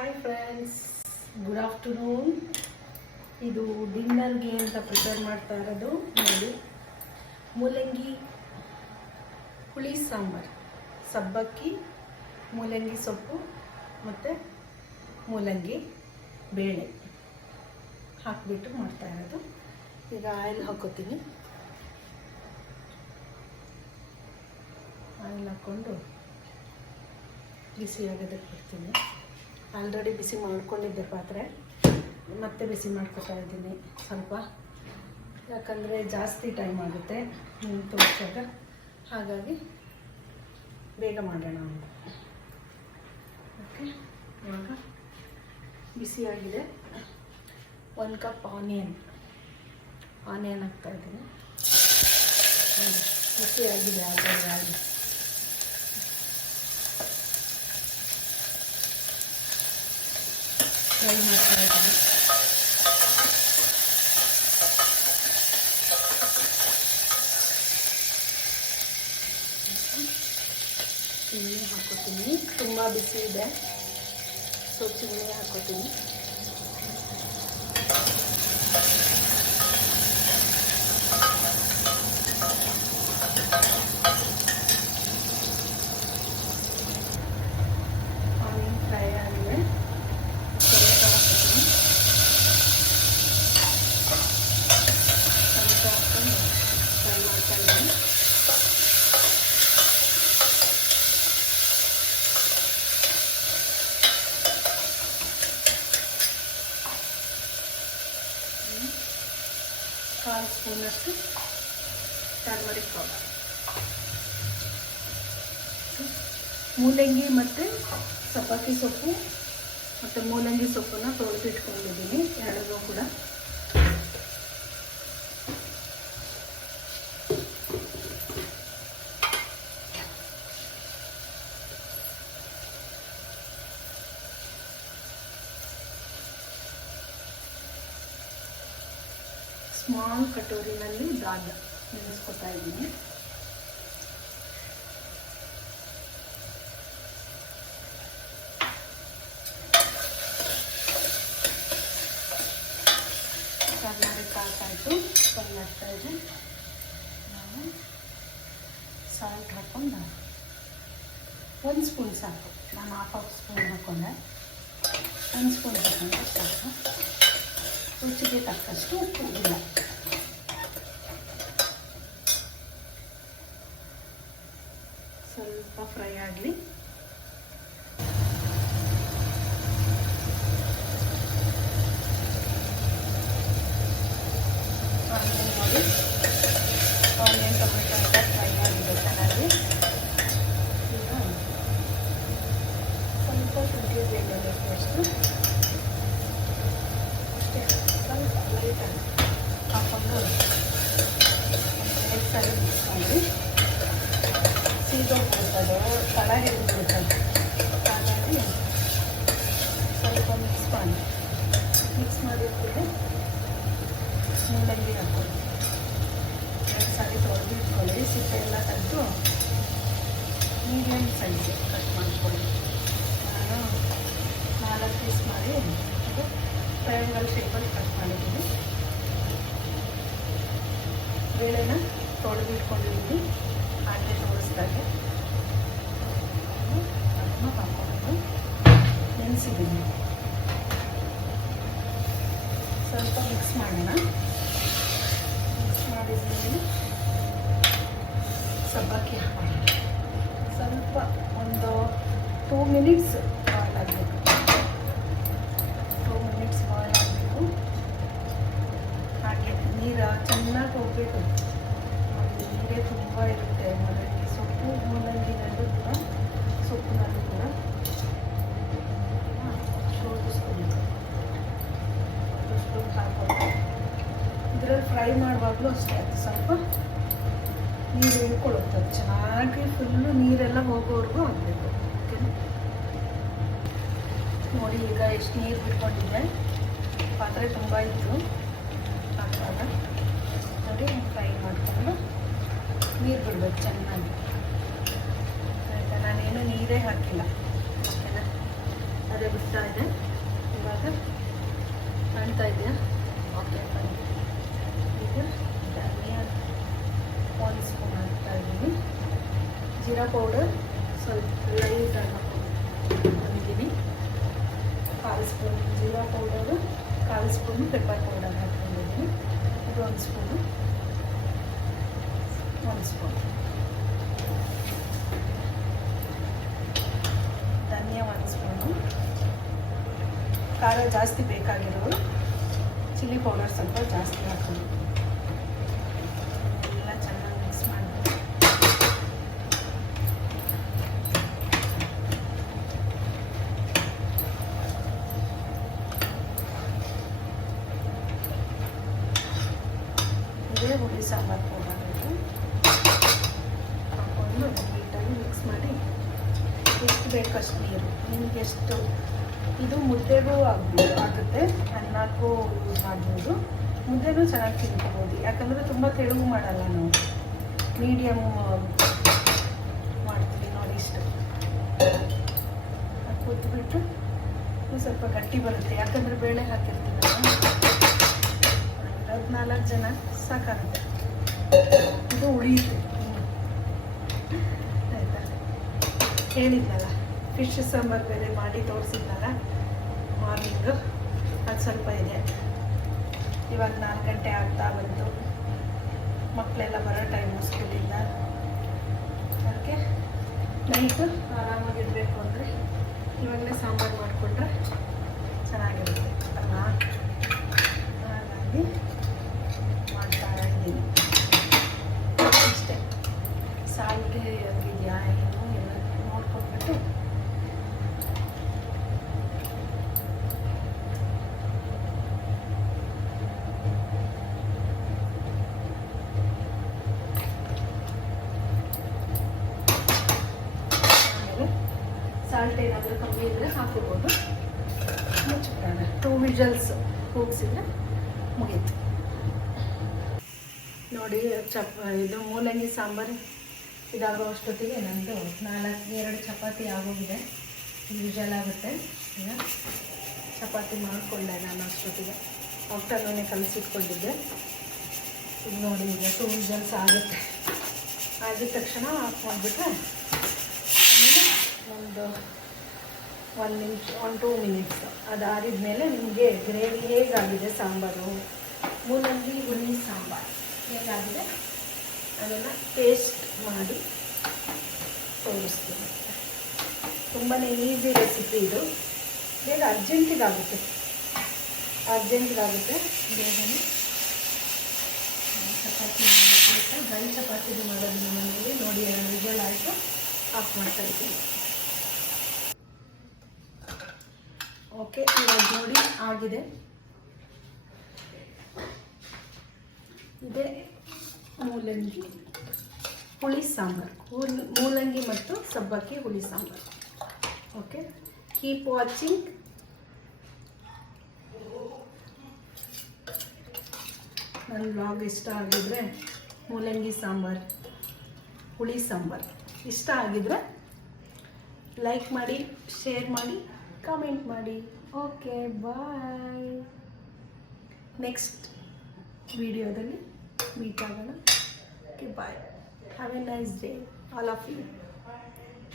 Hi friends, good afternoon. ಇದು ಡಿನ್ನರ್ಗೆ ಅಂತ prepare ಮಾಡ್ತಾ ಇರೋದು. ನೋಡಿ, ಮೂಲಂಗಿ ಹುಳಿ ಸಾಂಬಾರು, ಸಬ್ಬಕ್ಕಿ, ಮೂಲಂಗಿ ಸೊಪ್ಪು ಮತ್ತು ಮೂಲಂಗಿ ಬೇಳೆ ಹಾಕಿಬಿಟ್ಟು ಮಾಡ್ತಾ ಇರೋದು. ಈಗ ಆಯಿಲ್ ಹಾಕೋತೀನಿ. ಆಯಿಲ್ ಹಾಕ್ಕೊಂಡು ಬಿಸಿ ಆಗೋದಕ್ಕೆ ಬಿಡ್ತೀನಿ. ಆಲ್ರೆಡಿ ಬಿಸಿ ಮಾಡ್ಕೊಂಡಿದ್ದೆ ಪಾತ್ರೆ, ಮತ್ತೆ ಬಿಸಿ ಮಾಡ್ಕೊತಾ ಇದ್ದೀನಿ ಸ್ವಲ್ಪ, ಯಾಕಂದರೆ ಜಾಸ್ತಿ ಟೈಮ್ ಆಗುತ್ತೆ ತೋರಿಸಾಗ, ಹಾಗಾಗಿ ಬೇಗ ಮಾಡೋಣ ಅಂತ. ಓಕೆ, ಇವಾಗ ಬಿಸಿಯಾಗಿದೆ. 1 ಕಪ್ ಆನಿಯನ್ ಹಾಕ್ತಾಯಿದ್ದೀನಿ. ಬಿಸಿಯಾಗಿದೆ ಆಲ್ರೆಡಿ. ಫ್ರೈ ಮಾಡ್ತಾ ಇದ್ದೀನಿ. ಚಿಮ್ನಿ ಹಾಕೋತೀನಿ. ತುಂಬ ಬಿಸಿ ಇದೆ, ಸೊ ಚಿಮ್ನಿ ಹಾಕೋತೀನಿ. ಆನಿಯನ್ ಫ್ರೈ ಆಗಿದೆ. ಕಾಲು ಸ್ಪೂನಷ್ಟು ಟರ್ಮರಿಕ್ ಪೌಡರ್. ಮೂಲಂಗಿ ಮತ್ತು ಸಬ್ಬಕ್ಕಿ ಸೊಪ್ಪು ಮತ್ತು ಮೂಲಂಗಿ ಸೊಪ್ಪನ್ನು ತೊಳೆದಿಟ್ಕೊಂಡಿದ್ದೀನಿ, ಎರಡೂ ಕೂಡ. ಸ್ಮಾಲ್ ಕಟೋರಿನಲ್ಲಿ ದಾಲ್ ನೆನೆಸ್ಕೊತಾ ಇದ್ದೀನಿ. ಟರ್ಮರಿಕ್ ಹಾಕಾಯಿತು, ಫ್ರೈ ಆಗ್ತಾ ಇದೆ. ನಾವು ಸಾಲ್ಟ್ ಹಾಕ್ಕೊಂಡು 1 ಸ್ಪೂನ್ ಸಾಕು. ನಾನು ಹಾಫ್ ಸ್ಪೂನ್ ಹಾಕ್ಕೊಂಡೆ, 1 ಸ್ಪೂನ್ ಹಾಕೊಂಡ್ರೆ ಸಾಕು. ರುಚಿಗೆ ತಕ್ಕಷ್ಟು ಉಪ್ಪು ಇಲ್ಲ. ಸ್ವಲ್ಪ ಫ್ರೈ ಆಗಲಿ. ಆನಿಯನ್ ನೋಡಿ, ಆನಿಯನ್ ಟೊಮೆಟೊ ಎಲ್ಲ ಫ್ರೈ ಆಗಿದೆ ಚೆನ್ನಾಗಿ. ಈಗ ಸ್ವಲ್ಪ ಶುಂಠಿ ಬೆಳ್ಳುಳ್ಳಿ ಪೇಸ್ಟು ಅಷ್ಟೇ, ಸ್ವಲ್ಪ ಲೈಟಾಗಿ ಹಾಕೊಂಡು ಸರಿ ಮಿಕ್ಸ್ ಮಾಡಿ. ಸೀದೋಗ್ಬಿಡ್ತದೆ, ತಳ ಹಿಡಿದ್ಬಿಡ್ತದೆ, ಹಾಗಾಗಿ ಸ್ವಲ್ಪ ಮಿಕ್ಸ್ ಮಾಡಿದ್ಮೇಲೆ ಮೂಲಂಗಿ ಹಾಕೋದು. 2 ಸಾರಿ ತೊಳೆದು ಇಟ್ಕೊಳ್ಳಿ. ಸಿಪ್ಪೆ ಎಲ್ಲ ತೆಗೆದು ಮೀಡಿಯಮ್ ಸೈಜ್ ಕಟ್ ಮಾಡ್ಕೊಳ್ಳಿ. ನಾನು 4 ಪೀಸ್ ಮಾಡಿ ಅದು ಟ್ರಯಾಂಗಲ್ ಶೇಪಲ್ಲಿ ಕಟ್ ಮಾಡಿದ್ದೀನಿ. ಬೇಳೆನ ತೊಳೆದು ಇಟ್ಕೊಂಡಿದ್ದೀನಿ, ಹಾಗೆ ತೋರಿಸ್ದಾಗೆ ಅದನ್ನು ಹಾಕೊಂಡು ನೆನೆಸಿದ್ದೀನಿ. ಸ್ವಲ್ಪ ಮಿಕ್ಸ್ ಮಾಡೋಣ. ಮಿಕ್ಸ್ ಮಾಡಿದ್ಮೇಲೆ ಸಬ್ಬಕ್ಕಿ ಹಾಕೋಣ. ಸ್ವಲ್ಪ ಒಂದು 2 ಮಿನಿಟ್ಸ್ ಬಾಯ್ಲ್ ಆಗಬೇಕು. 2 ಮಿನಿಟ್ಸ್ ಬಾಯ್ಲ್ ಆಗಬೇಕು. ಹಾಗೆ ನೀರು ಚೆನ್ನಾಗಿ ಹೋಗ್ಬೇಕು. ನೀರೇ ತುಂಬ ಇರುತ್ತೆ ಮೂಲಂಗಿ ಸೊಪ್ಪು, ಮೂಲಂಗಿನಲ್ಲೂ ಕೂಡ ಸೊಪ್ಪಿನಲ್ಲೂ ಕೂಡ. ಶೋಧಿಸ್ಕೊಬೇಕು. ಹಾಕೊಂಡು ಇದರಲ್ಲಿ ಫ್ರೈ ಮಾಡುವಾಗಲೂ ಅಷ್ಟೇ, ಅದು ಸ್ವಲ್ಪ ನೀರು ಇಳ್ಕೊಳ್ಳುತ್ತೆ ಚೆನ್ನಾಗಿ. ಫುಲ್ಲು ನೀರೆಲ್ಲ ಹೋಗೋವರೆಗೂ ಆಗಬೇಕು. ಓಕೆನಾ? ನೋಡಿ ಈಗ ಎಷ್ಟು ನೀರು ಬಿಟ್ಕೊಂಡಿದ್ದೆ. ಪಾತ್ರೆ ತುಂಬ ಇತ್ತು ಹಾಕುವಾಗ. ನೋಡಿ ಫ್ರೈ ಮಾಡಿಕೊಂಡು ನೀರು ಬಿಡಬೇಕು ಚೆನ್ನಾಗಿ. ಆಯಿತಾ? ನಾನೇನು ನೀರೇ ಹಾಕಿಲ್ಲ, ಓಕೆನಾ? ಅದೇ ಬಿಡ್ತಾ ಇದೆ. ಕಾಣುತ್ತೆ, ಕಾಣ್ತಾ ಇದೆಯಾ? ಓಕೆ ಬನ್ನಿ. ಈಗ ಧನಿಯಾ 1 ಸ್ಪೂನ್ ಹಾಕ್ತಾ ಇದ್ದೀನಿ. ಜೀರಾ ಪೌಡರ್ ಸ್ವಲ್ಪ ಲೈಟಾಗಿ ಹಾಕೊಂಡಿದ್ದೀನಿ. 1/4 spoon jeera powder, 1/4 spoon pepper powder ಹಾಕ್ಕೊಂಡಿದ್ದೀನಿ. ಇದು 1 ಸ್ಪೂನು, 1 ಸ್ಪೂನ್ ಧನಿಯಾ, 1 ಸ್ಪೂನು. ಖಾರ ಜಾಸ್ತಿ ಬೇಕಾಗಿರೋರು ಚಿಲ್ಲಿ ಪೌಡರ್ ಸ್ವಲ್ಪ ಜಾಸ್ತಿ ಹಾಕೋದು. ಎಲ್ಲ ಚೆನ್ನಾಗಿ ಮಿಕ್ಸ್ ಮಾಡಿ ಇದೇ ಹುಳಿ ಸಾಂಬಾರು ಪೌಡರ್ ಹಾಕೊಂಡು ನೀಟಾಗಿ ಮಿಕ್ಸ್ ಮಾಡಿ ಎಷ್ಟು ಬೇಕಷ್ಟು ನೀರು, ನಿಮಗೆ ಎಷ್ಟು ಇದು ಮುದ್ದೆಗೂ ಆಗುತ್ತೆ, ಅನ್ನಕ್ಕೂ ಯೂಸ್ ಮಾಡ್ಬೋದು, ಮುದ್ದೆನೂ ಚೆನ್ನಾಗಿ ತಿನ್ಕೋಬೋದು. ಯಾಕಂದರೆ ತುಂಬ ತೆಳುವು ಮಾಡಲ್ಲ, ನಾವು ಮೀಡಿಯಮ್ ಮಾಡ್ತೀವಿ ನೋಡಿ. ಇಷ್ಟು ಕೂತ್ಬಿಟ್ಟು ಸ್ವಲ್ಪ ಗಟ್ಟಿ ಬರುತ್ತೆ, ಯಾಕಂದರೆ ಬೇಳೆ ಹಾಕಿರ್ತೀವಲ್ಲ. 4 ಜನ ಸಾಕಾಗುತ್ತೆ, ಇದು ಉಳಿಯುತ್ತೆ. ಆಯಿತಾ? ಹೇಳಿದ್ನಲ್ಲ ಫಿಶ್ ಸಾಂಬಾರು ಬೇರೆ ಮಾಡಿ ತೋರಿಸಿದ್ನಲ್ಲ ಮಾರ್ನಿಂಗು, ಅದು ಸ್ವಲ್ಪ ಇದೆ. ಇವಾಗ 4 ಗಂಟೆ ಆಗ್ತಾ ಬಂತು, ಮಕ್ಕಳೆಲ್ಲ ಬರೋ ಟೈಮು ಸ್ಕೂಲಿಂದ. ಅದಕ್ಕೆ ನೈಟು ಆರಾಮಾಗಿಡಬೇಕು ಅಂದರೆ ಇವಾಗಲೇ ಸಾಂಬಾರು ಮಾಡಿಕೊಂಡ್ರೆ ಚೆನ್ನಾಗಿರುತ್ತೆ ಅಲ್ಲ. ಹಾಗಾಗಿ ಮಾಡ್ತಾ ಇದ್ದೀನಿ. ಅಷ್ಟೇ, ಸಾಲ್ಗೆ ಆಗಿದೆಯಾ ಏನು ಎಲ್ಲ ನೋಡ್ಕೊಂಡ್ಬಿಟ್ಟು ಸಾಲ್ಟ್ ಏನಾದರೂ ಕಮ್ಮಿ ಇದ್ದರೆ ಹಾಕೋಬೋದು. ಮುಚ್ಚಿಬಿಡೋಣ. 2 ವಿಷಲ್ಸ್ ಕೂಗಿಸಿದ್ರೆ ಮುಗೀತು ನೋಡಿ. ಇದು ಮೂಲಂಗಿ ಸಾಂಬಾರು ಇದಾಗೋ ಅಷ್ಟೊತ್ತಿಗೆ ನಂದು 2 ಚಪಾತಿ ಆಗೋಗಿದೆ. ವಿಷಲ್ ಆಗುತ್ತೆ. ಈಗ ಚಪಾತಿ ಮಾಡಿಕೊಂಡೆ ನಾನು ಅಷ್ಟೊತ್ತಿಗೆ, ಆಫ್ಟರ್ನೂನೇ ಕಲಸಿಟ್ಕೊಂಡಿದ್ದೆ. ಈಗ ನೋಡಿ, ಈಗ 2 ವಿಷಲ್ಸ್ ಆಗುತ್ತೆ. ಆಗಿದ ತಕ್ಷಣ ಆಫ್ ಮಾಡಿಬಿಟ್ರೆ ಆಮೇಲೆ ಒಂದು 1 ನಿಮಿಷ 1-2 ಮಿನಿಟ್ಸ್ ಅದು ಆರಿದ ಮೇಲೆ ನಿಮಗೆ ಗ್ರೇವಿ ಹೇಗಾಗಿದೆ ಸಾಂಬಾರು, ಮೂಲಂಗಿ ಹುಳಿ ಸಾಂಬಾರು ಹೇಗಾಗಿದೆ ಅದನ್ನು ಟೇಸ್ಟ್ ಮಾಡಿ ತೋರಿಸ್ತೀನಿ. ತುಂಬಾ ಈಸಿ ರೆಸಿಪಿ ಇದು. ಬೇಗ ಅರ್ಜೆಂಟಿಗಾಗುತ್ತೆ ಬೇಗನೆ. ಚಪಾತಿ ಮಾಡೋದು, ಡ್ರೈ ಚಪಾತಿ ಮಾಡೋದು ಮನೆಯಲ್ಲಿ ನೋಡಿ. 2 ವಿಷಲ್ ಆಯಿತು, ಆಫ್ ಮಾಡ್ತಾ ಇದ್ದೀನಿ. ಓಕೆ, ಇವಾಗ ನೋಡಿ ಆಗಿದೆ. ಇದೇ ಮೂಲಂಗಿ ಹುಳಿ ಸಾಂಬಾರು, ಮೂಲಂಗಿ ಮತ್ತು ಸಬ್ಬಕ್ಕಿ ಹುಳಿ ಸಾಂಬಾರು. Okay, keep watching. ನನ್ನ ವ್ಲಾಗ್ ಇಷ್ಟ ಆಗಿದ್ರೆ, ಮೂಲಂಗಿ ಸಾಂಬಾರು ಹುಳಿ ಸಾಂಬಾರು ಇಷ್ಟ ಆಗಿದ್ರೆ ಲೈಕ್ ಮಾಡಿ, ಶೇರ್ ಮಾಡಿ, ಕಮೆಂಟ್ ಮಾಡಿ. Okay, bye. ನೆಕ್ಸ್ಟ್ ವಿಡಿಯೋದಲ್ಲಿ ಮೀಟ್ ಆಗೋಣ. Okay, bye. Have a nice day all of you.